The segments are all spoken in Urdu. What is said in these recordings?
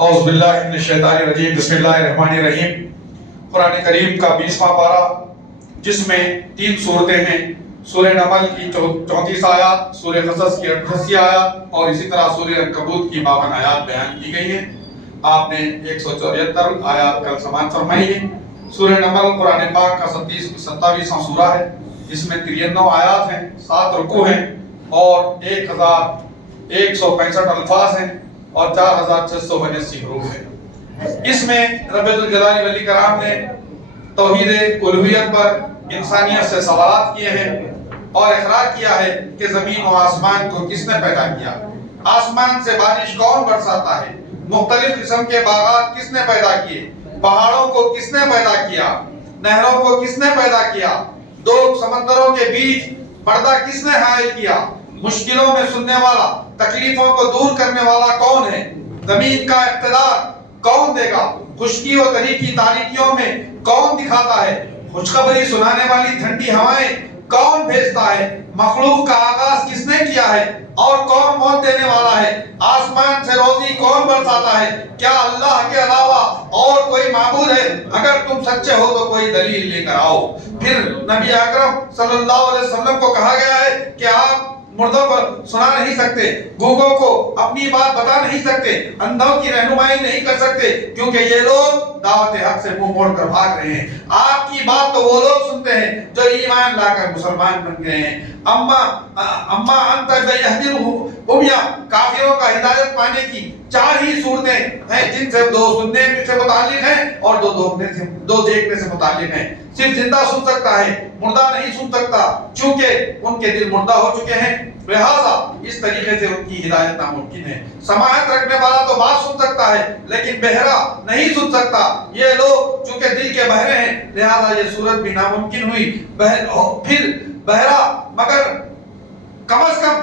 اعوذ باللہ من الشیطان الرجیم، بسم اللہ الرحمن الرحیم۔ قرآن کریم کا 20واں پارہ، جس میں 3 صورتیں ہیں، سورہ نمل کی 34 آیات، سورہ قصص کی 88 آیات اور اسی طرح سورہ عنکبوت کی 52 آیات بیان کی گئی ہیں۔ آپ نے 174 آیات کا سماعت فرمائی ہے۔ سورہ نمل قرآن پاک کا 27واں سورہ ہے۔ اس میں 93 آیات ہیں، 7 رکوع ہیں اور 1165 الفاظ ہیں اور 4689 حروف ہیں۔ اس میں رب الجلال والاکرام نے توحید الوہیت پر انسانیت سے سوالات کیے ہیں اور اقرار کیا ہے کہ زمین و آسمان کو کس نے پیدا کیا، آسمان سے بارش کون برساتا ہے، مختلف قسم کے باغات کس نے پیدا کیے، پہاڑوں کو کس نے پیدا کیا، نہروں کو کس نے پیدا کیا، 2 سمندروں کے بیچ پردہ کس نے حائل کیا، مشکلوں میں سننے والا، تکلیفوں کو دور کرنے والا کون ہے، زمین کا اقتدار کون دے گا، خشکی و تری کی تاریکیوں میں کون دکھاتا ہے، خوشخبری سنانے والی ٹھنڈی ہوائیں کون بھیجتا ہے، مخلوق کا آغاز کس نے کیا ہے اور کون موت دینے والا ہے، آسمان سے روزی کون برساتا ہے، کیا اللہ کے علاوہ اور کوئی معبود ہے، اگر تم سچے ہو تو کوئی دلیل لے کر آؤ۔ پھر نبی اکرم صلی اللہ علیہ وسلم کو کہا گیا ہے کہ آپ مردوں کو سنا نہیں سکتے، گونگوں کو اپنی بات بتا نہیں سکتے، اندھوں کی رہنمائی نہیں کر سکتے، کیونکہ یہ لوگ دعوت حق سے منہ موڑ کر بھاگ رہے ہیں۔ آپ کی بات تو وہ لوگ سنتے ہیں جو ایمان لا کر مسلمان بن گئے ہیں۔ اما انت بیہدی العمیٰ، کافروں کا ہدایت پانے کی 4 ہی صورتیں ہیں، جن سے 2 سننے سے متعلق ہیں اور 2 دیکھنے سے متعلق ہیں۔ صرف زندہ سن سکتا ہے، مردہ نہیں سن سکتا، چونکہ ان کے دل مردہ ہو چکے ہیں، لہذا اس طریقے سے ان کی ہدایت ناممکن ہے۔ سماعت رکھنے والا تو بات سن سکتا ہے لیکن بہرا نہیں سن سکتا۔ یہ لوگ چونکہ دل کے بہرے ہیں، لہذا یہ صورت بھی ناممکن ہوئی۔ پھر بہرا مگر کم از کم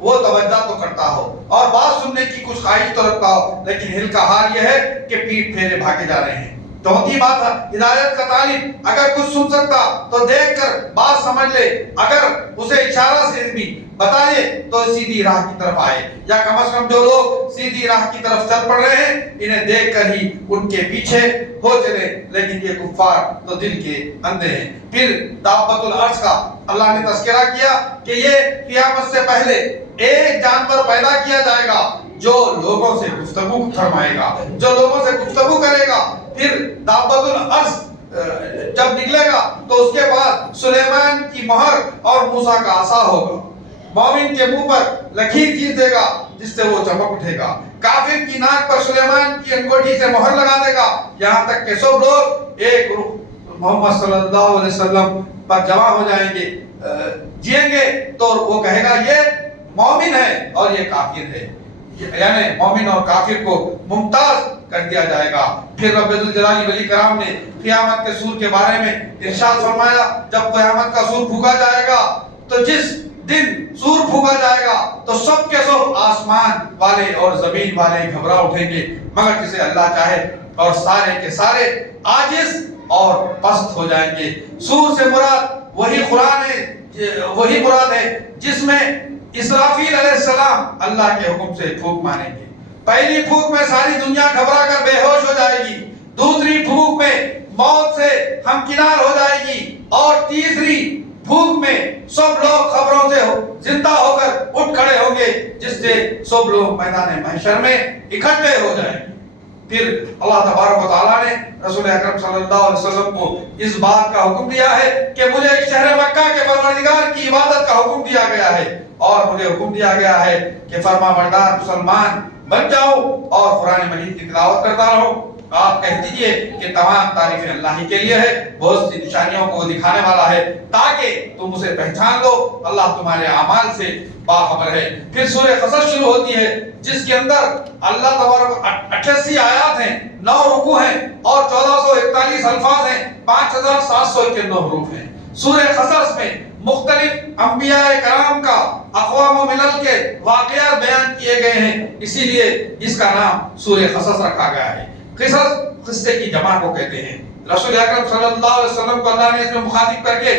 وہ توجہ تو کرتا ہو اور بات سننے کی کچھ خواہش تو رکھتا ہو، لیکن حل کا حال یہ ہے کہ پیٹ پھیرے بھاگے جا رہے ہیں۔ چوتھی بات ہے ہدایت کا طالب اگر کچھ سن سکتا تو دیکھ کر بات سمجھ لے، اگر اسے اشارہ سے بھی بتائے تو سیدھی راہ کی طرف آئے، یا کم از کم جو لوگ سیدھی راہ کی طرف چل پڑ رہے ہیں انہیں دیکھ کر ہی ان کے پیچھے ہو چلے، لیکن یہ کفار تو دل کے اندھے ہیں۔ پھر دابۃ الارض کا اللہ نے تذکرہ کیا کہ یہ قیامت سے پہلے ایک جانور پیدا کیا جائے گا جو لوگوں سے گفتگو فرمائے گا، جو لوگوں سے گفتگو کرے گا۔ پھر دابۃ الارض جب نکلے گا تو اس کے بعد سلیمان کی مہر اور موسیٰ کا عصا ہوگا۔ مومن کے منہ پر لکیر کھینچ دے گا جس سے وہ چمک اٹھے گا، کافر کی ناک پر سلیمان کی انگوٹھی سے مہر لگا دے گا، یہاں تک کہ سب لوگ ایک روح محمد صلی اللہ علیہ وسلم پر جمع ہو جائیں گے، جئیں گے تو وہ کہے گا یہ مومن ہے اور یہ کافر ہے، یعنی مومن اور کافر کو ممتاز کر دیا جائے گا۔ پھر رب الجلال والاکرام نے قیامت کے سور کے بارے میں ارشاد فرمایا، جب قیامت کا سور پھونکا جائے گا تو جس دن سور پھونکا جائے گا تو سب کے سب آسمان والے اور زمین والے گھبرا اٹھیں گے مگر جسے اللہ چاہے، اور سارے کے سارے عاجز اور پست ہو جائیں گے۔ سور سے مراد وہی قرآن ہے، وہی مراد ہے جس میں اسرافیل علیہ السلام اللہ کے حکم سے پھونک ماریں گے۔ پہلی پھونک میں ساری دنیا گھبرا کر بے ہوش ہو جائے گی، دوسری پھونک میں موت سے ہمکنار ہو جائے گی، اور تیسری پھونک میں سب لوگ خبروں سے زندہ ہو کر اٹھ کھڑے ہوں گے، جس سے سب لوگ میدان محشر میں اکٹھے ہو جائیں گے۔ پھر اللہ تبارک و تعالیٰ نے رسول اکرم صلی اللہ علیہ وسلم کو اس بات کا حکم دیا ہے کہ مجھے شہر مکہ کے پروردگار کی عبادت کا حکم دیا گیا ہے، اور مجھے حکم دیا گیا ہے کہ فرما بردار مسلمان بن جاؤ اور قرآن مجید کی تلاوت کرتا رہو۔ آپ کہہ دیجئے کہ تمام تعریفیں اللہ ہی کے لیے ہے، بہت سی نشانیوں کو دکھانے والا ہے تاکہ تم اسے پہچان لو، اللہ تمہارے اعمال سے باخبر ہے۔ پھر سورہ قصص شروع ہوتی ہے جس کے اندر اللہ تبارک 88 آیات ہیں، 9 رکوع ہیں اور 1441 الفاظ ہیں، 5751 حروف ہیں۔ سورہ قصص میں مختلف انبیاء کرام کا اقوام و ملل کے واقعات بیان کیے گئے ہیں، اسی لیے اس کا نام سورہ قصص رکھا گیا ہے۔ قصص قصے کی جمع کو کہتے ہیں۔ رسول اکرم صلی اللہ علیہ وسلم کو اللہ نے اس میں مخاطب کر کے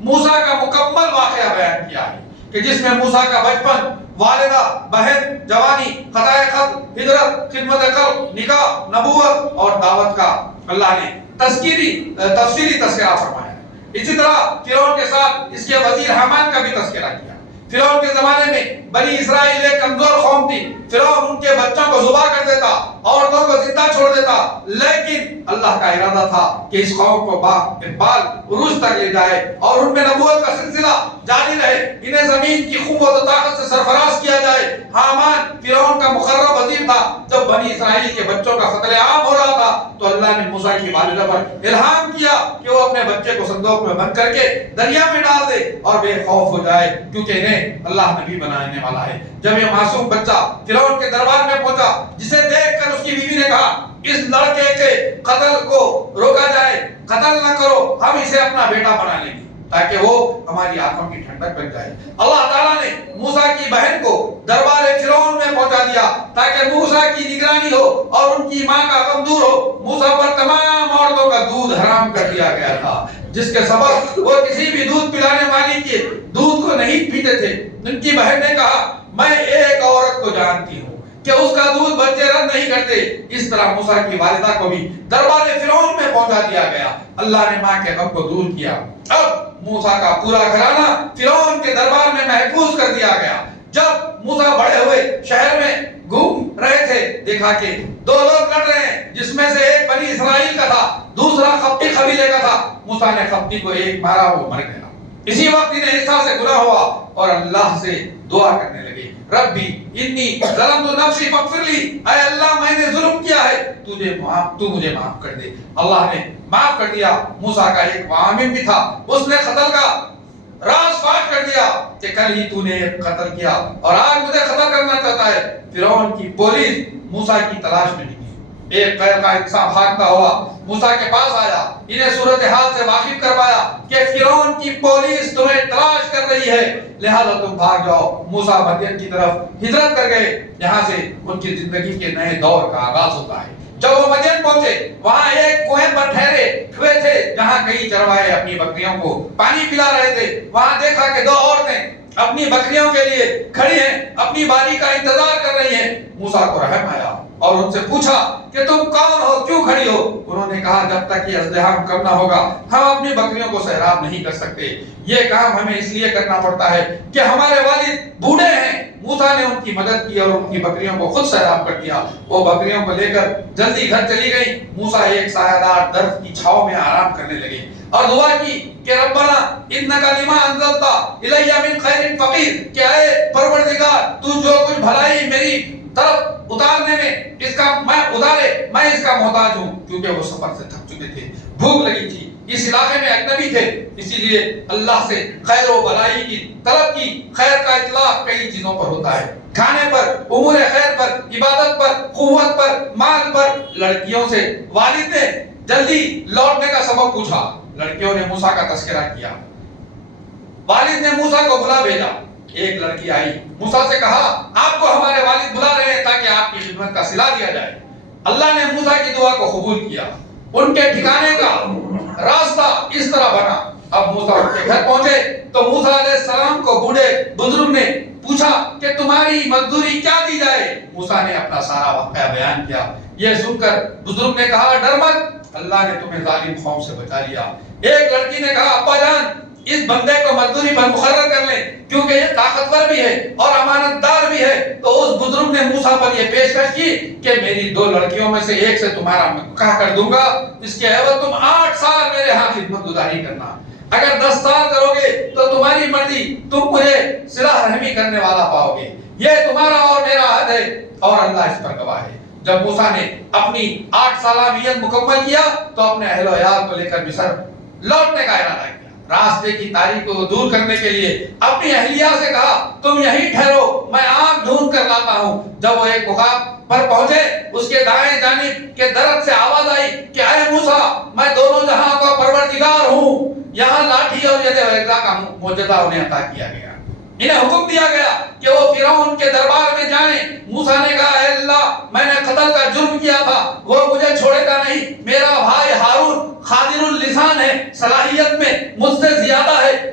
موسیٰ کا مکمل واقعہ بیان کیا ہے کہ جس میں موسیٰ کا بچپن، والدہ، بہن، جوانی، خطائے خط، ہجرت، خدمت قلب، نکاح، نبوت اور دعوت کا اللہ نے تفصیلی تذکرہ فرمایا ہے۔ اسی طرح فرعون کے ساتھ اس کے وزیر حامان کا بھی تذکرہ کیا۔ فرعون کے زمانے میں بنی اسرائیل ایک کمزور قوم تھی۔ فرعون ان کے بچوں کو ذبح کر دیتا، عورتوں کو زندہ چھوڑ دیتا، لیکن اللہ کا ارادہ تھا کہ اس قوم کو با اقبال عروج تک لے جائے اور ان میں نبوت کا سلسلہ جاری رہے، انہیں زمین کی قوت و طاقت سے سرفراز کیا جائے۔ حامان فرعون کا مقرر وزیر تھا۔ جب بنی اسرائیل کے بچوں کا قتل عام ہو رہا تھا تو اللہ نے موسیٰ کی والدہ پر الہام کیا کہ وہ اپنے بچے کو صندوق میں بند کر کے دریا میں ڈال دے اور بے خوف ہو جائے، کیونکہ انہیں اللہ نبی بنانے والا ہے۔ جب یہ معصوم بچہ فرعون کے دربار میں پہنچا، جسے دیکھ کر اس کی بیوی نے کہا اس لڑکے کے قتل کو روکا جائے، قتل نہ کرو، ہم اسے اپنا بیٹا بنا لیں گے تاکہ وہ ہماری آنکھوں کی ٹھنڈک بن جائے۔ اللہ تعالیٰ نے موسیٰ کی بہن کو دربار فرعون میں پہنچا دیا تاکہ موسیٰ کی نگرانی ہو اور ان کی ماں کا غم دور ہو۔ موسیٰ پر تمام عورتوں کا دودھ حرام کر دیا گیا تھا، جس کے سبب وہ کسی بھی دودھ پلانے والی کے دودھ کو نہیں پیتے تھے۔ ان کی بہن نے کہا میں ایک عورت کو جانتی ہوں کہ اس کا دودھ بچے رد نہیں کرتے۔ اس طرح موسیٰ کی والدہ کو بھی دربار فرعون میں پہنچا دیا گیا۔ اللہ نے ماں کے غم کو دور کیا۔ اب موسیٰ کا پورا گھرانہ فرعون کے دربار میں محفوظ کر دیا گیا۔ جب موسیٰ بڑے ہوئے شہر میں گھوم رہے تھے، دیکھا کہ دو لوگ لڑ رہے ہیں، جس میں سے ایک بنی اسرائیل کا تھا، دوسرا قبطی قبیلے کا تھا۔ موسیٰ نے قبطی کو ایک مارا، وہ مر گیا۔ اسی وقت انہیں احساس گناہ ہوا اور اللہ سے دعا کرنے لگے، ربی انی ظلمت نفسی فاغفر لی، اے اللہ میں نے ظلم کیا ہے، تو مجھے معاف کر دے۔ اللہ نے معاف کر دیا۔ موسیٰ کا ایک معاون بھی تھا، اس نے قتل کا راز فاش کر دیا کہ کل ہی تو نے قتل کیا اور آج مجھے قتل کرنا چاہتا ہے۔ فرعون کی پولیس موسیٰ کی تلاش میں نکلی۔ ایک غیر کا انسان بھاگتا ہوا موسیٰ کے پاس آیا، انہیں صورتحال سے واقف کروایا کہ فرعون کی پولیس تمہیں تلاش کر رہی ہے، لہذا تم بھاگ جاؤ۔ موسیٰ مدین کی طرف ہجرت کر گئے، یہاں سے ان کی زندگی کے نئے دور کا آغاز ہوتا ہے۔ جب وہ مدین پہنچے، وہاں ایک کنویں پر ٹھہرے ہوئے تھے جہاں کئی چروائے اپنی بکریوں کو پانی پلا رہے تھے۔ وہاں دیکھا کہ دو عورتیں اپنی بکریوں کے لیے کھڑی ہیں، اپنی باری کا انتظار کر رہی ہیں۔ موسیٰ کو رحم آیا اور ان سے پوچھا کہ تم کون ہو، کیوں کھڑی ہو؟ انہوں نے کہا جب تک یہ ازدحام کم نہ ہوگا ہم اپنی بکریوں کو سیراب نہیں کر سکتے۔ یہ کام ہمیں اس لیے کرنا پڑتا ہے کہ ہمارے والد بوڑھے ہیں۔ موسیٰ نے ان کی مدد کی اور ان کی بکریوں کو خود سیراب کر دیا۔ وہ بکریوں کو لے کر جلدی گھر چلی گئی۔ موسیٰ ایک سایہ دار درخت کی چھاؤں میں آرام کرنے لگے اور دعا کی کہ ربنا انک لما انزلت الی من خیر فقیر، کہ اے پروردگار تو جو کچھ بھلائی میری طرف اتارنے میں اس کا میں اس کا محتاج ہوں، کیونکہ وہ سفر سے تھک چکے تھے، بھوک لگی تھی، اس علاقے میں اجنبی تھے، اسی لیے اللہ سے خیر و بھلائی کی طلب کی۔ خیر کا اطلاق کئی چیزوں پر ہوتا ہے، کھانے پر، امور خیر پر، عبادت پر، قوت پر، مال پر۔ لڑکیوں سے والد نے جلدی لوٹنے کا سبب پوچھا۔ لڑکیوں نے موسیٰ کا تذکرہ کیا۔ والد نے موسیٰ کو بلا بھیجا۔ ایک لڑکی آئی، موسیٰ سے کہا آپ کو ہمارے والد بلا رہے ہیں تاکہ آپ کی خدمت کا صلہ دیا جائے۔ اللہ نے موسیٰ کی دعا کو قبول کیا۔ ان کے ٹھکانے کا راستہ اس طرح بنا۔ اب موسیٰ ان کے گھر پہنچے تو موسیٰ علیہ السلام کو بوڑھے بزرگ نے پوچھا کہ تمہاری مزدوری کیا دی جائے؟ موسیٰ نے اپنا سارا واقعہ بیان کیا۔ یہ سن کر بزرگ نے کہا ڈر مت، اللہ نے تمہیں ظالم قوم سے بچا لیا۔ ایک لڑکی نے کہا ابا جان اس بندے کو مزدوری پر مقرر کر لیں، کیونکہ یہ طاقتور بھی ہے اور امانت دار بھی ہے۔ تو اس بزرگ نے موسیٰ پر یہ پیشکش کی کہ میری دو لڑکیوں میں سے ایک سے تمہارا نکاح کر دوں گا، اس کے عوض تم 8 سال میرے ہاں خدمت گزاری کرنا۔ اگر 10 سال کرو گے تو تمہاری مرضی، تم مجھے صلہ رحمی کرنے والا پاؤ گے۔ یہ تمہارا اور میرا عہد ہے اور اللہ اس پر گواہ ہے۔ جب موسیٰ نے اپنی 8 سالہ میت مکمل کیا تو اپنے اہل و عیال کو لے کر مصر لوٹنے کا ارادہ کیا۔ راستے کی تاریکی کو دور کرنے کے لیے اپنی اہلیہ سے کہا تم یہیں ٹھہرو، میں آگ ڈھونڈ کر لاتا ہوں۔ جب وہ ایک مقام پر پہنچے، اس کے دائیں جانب کے درخت سے آواز آئی کہ اے موسیٰ میں دونوں جہاں کا پروردگار ہوں۔ یہاں لاٹھی اور ید بیضا کا معجزہ انہیں عطا کیا گیا۔ انہیں حکم دیا گیا کہ وہ فرعون کے دربار میں جائیں۔ موسیٰ نے کہا اے اللہ میں نے قتل کا جرم کیا تھا، وہ مجھے چھوڑے گا نہیں۔ میرا بھائی ہارون قادر اللسان ہے، صلاحیت میں مجھ سے زیادہ ہے،